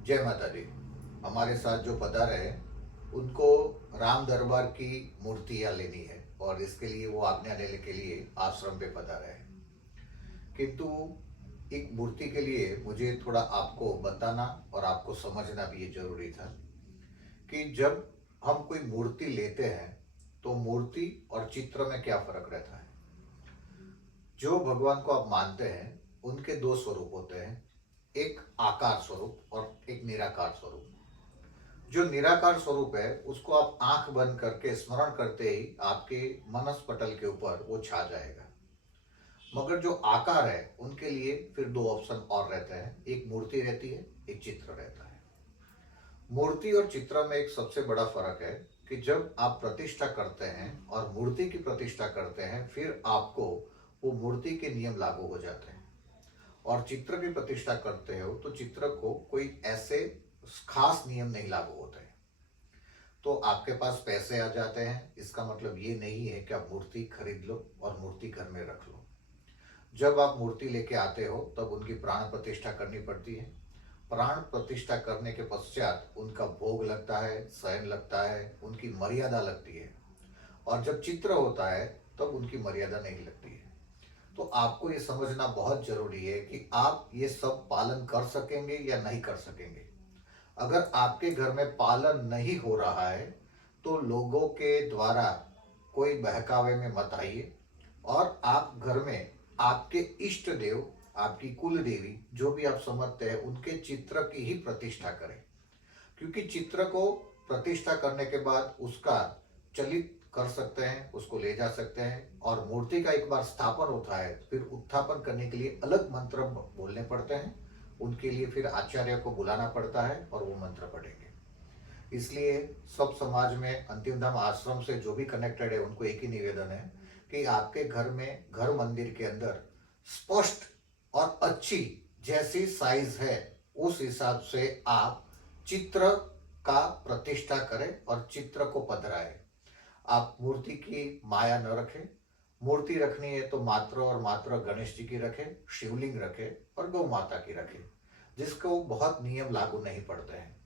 जय माता दी। हमारे साथ जो पधारे हैं उनको राम दरबार की मूर्तियाँ लेनी है और इसके लिए वो आज्ञा लेने के लिए आश्रम पे पधारे हैं। किंतु एक मूर्ति के लिए मुझे थोड़ा आपको बताना और आपको समझना भी ये जरूरी था कि जब हम कोई मूर्ति लेते हैं तो मूर्ति और चित्र में क्या फर्क रहता है। जो भगवान को आप मानते हैं उनके दो स्वरूप होते हैं, एक आकार स्वरूप और एक निराकार स्वरूप। जो निराकार स्वरूप है उसको आप आंख बंद करके स्मरण करते ही आपके मनस पटल के ऊपर वो छा जाएगा। मगर जो आकार है उनके लिए फिर दो ऑप्शन और रहते हैं, एक मूर्ति रहती है, एक चित्र रहता है। मूर्ति और चित्र में एक सबसे बड़ा फर्क है कि जब आप प्रतिष्ठा करते हैं और मूर्ति की प्रतिष्ठा करते हैं फिर आपको वो मूर्ति के नियम लागू हो जाते हैं। और चित्र की प्रतिष्ठा करते हो तो चित्र को कोई ऐसे खास नियम नहीं लागू होते हैं। तो आपके पास पैसे आ जाते हैं इसका मतलब ये नहीं है कि आप मूर्ति खरीद लो और मूर्ति घर में रख लो। जब आप मूर्ति लेके आते हो तब उनकी प्राण प्रतिष्ठा करनी पड़ती है। प्राण प्रतिष्ठा करने के पश्चात उनका भोग लगता है, शयन लगता है, उनकी मर्यादा लगती है। और जब चित्र होता है तब उनकी मर्यादा नहीं लगती है। तो आपको ये समझना बहुत जरूरी है कि आप ये सब पालन कर सकेंगे या नहीं कर सकेंगे। अगर आपके घर में पालन नहीं हो रहा है तो लोगों के द्वारा कोई बहकावे में मत आइए और आप घर में आपके इष्ट देव, आपकी कुल देवी जो भी आप समझते हैं उनके चित्र की ही प्रतिष्ठा करें। क्योंकि चित्र को प्रतिष्ठा करने के बाद उसका चलित कर सकते हैं, उसको ले जा सकते हैं। और मूर्ति का एक बार स्थापन होता है फिर उत्थापन करने के लिए अलग मंत्र बोलने पड़ते हैं। उनके लिए फिर आचार्य को बुलाना पड़ता है और वो मंत्र पढ़ेंगे। इसलिए सब समाज में अंतिम धाम आश्रम से जो भी कनेक्टेड है उनको एक ही निवेदन है कि आपके घर में, घर मंदिर के अंदर स्पष्ट और अच्छी जैसी साइज है उस हिसाब से आप चित्र का प्रतिष्ठा करें और चित्र को पधराएं। आप मूर्ति की माया न रखें। मूर्ति रखनी है तो मात्र और मात्र गणेश जी की रखें, शिवलिंग रखें और गौ माता की रखें, जिसको बहुत नियम लागू नहीं पड़ते हैं।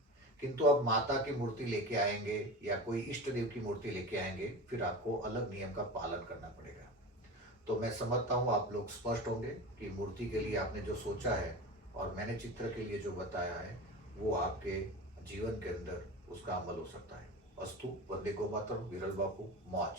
किंतु अब माता की मूर्ति लेके आएंगे या कोई इष्ट देव की मूर्ति लेके आएंगे फिर आपको अलग नियम का पालन करना पड़ेगा। तो मैं समझता हूँ आप लोग स्पष्ट होंगे कि मूर्ति के लिए आपने जो सोचा है और मैंने चित्र के लिए जो बताया है वो आपके जीवन के अंदर उसका अमल हो सकता है। अस्तु। वंदे गो मातरम। विरल बापू। मौज।